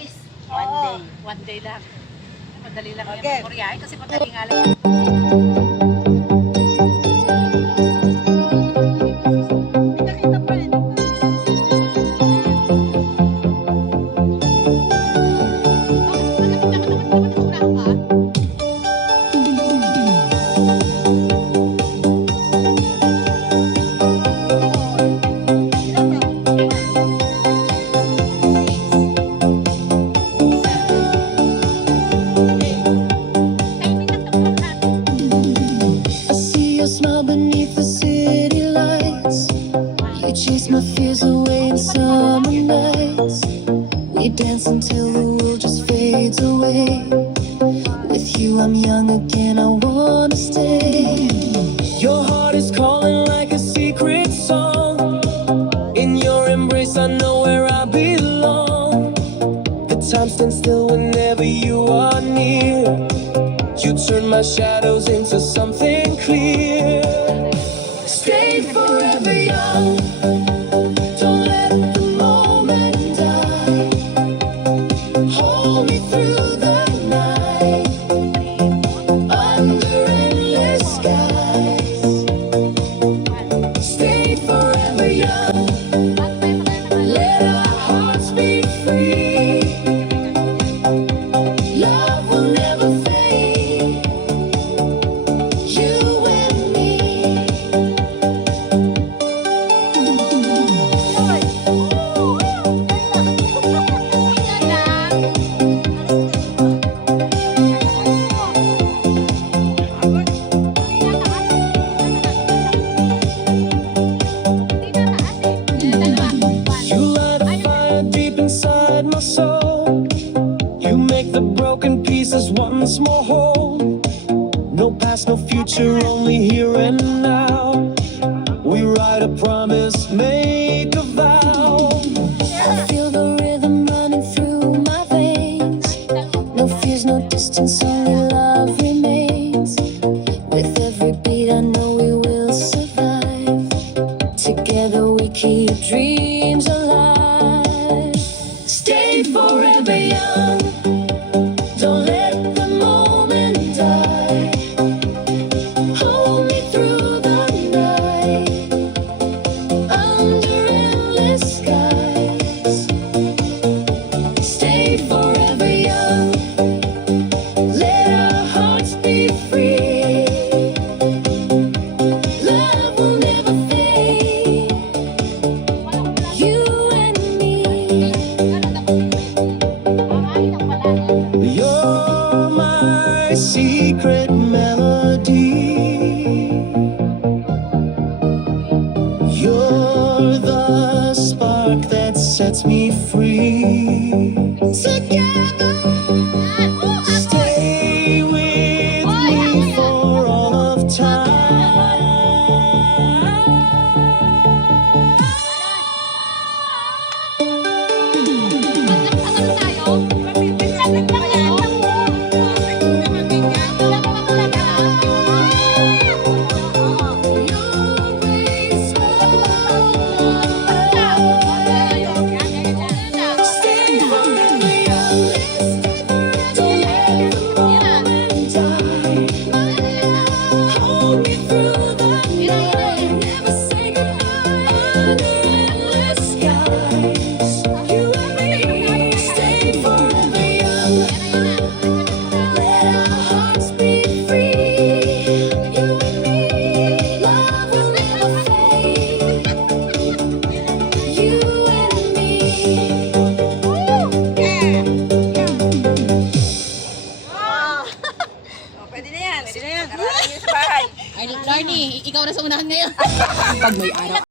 days. One day. One day lang. Madali lang Okay. yan. Koreahe kasi madali nga lang. Kita pa rin. Smile beneath the city lights. You chase my fears away in summer nights. We dance until the world just fades away. With you I'm young again, I wanna stay. Your heart is calling like a secret song. In your embrace I know where I belong. The time stands still whenever you are near. You turn my shadows into something clear. Stay forever young. Don't let the moment die. Hold me through the night. Under endless skies. Stay forever young. Let our hearts be free. Love will never fade. You and me. You light a fire deep inside my soul. You make the broken pieces once more whole. No past, no future, only here and now. We write a promise, make a vow. I feel the rhythm running through my veins. No fears, no distance, only love remains. With every beat I know we will survive. Together we keep dreams alive. Stay forever young. Don't let the moment die. Hold me through the night. Under endless skies. Stay forever young. Let our hearts be free. Love will never fade. You and me. You're my secret melody. You're the spark that sets me free. Together. Stay with me for all of time. Stay forever young. Don't let the moment die. Hold me through the night. Never say goodbye. Under endless skies. You and me. Stay forever young. Let our hearts be free. You and me. Love will never fade. You and me. Pwede na yan. Pwede na yan. Kararating nyo sa bahay. Ay, Larnie, ikaw na sa unahan ngayon. Pag may araw.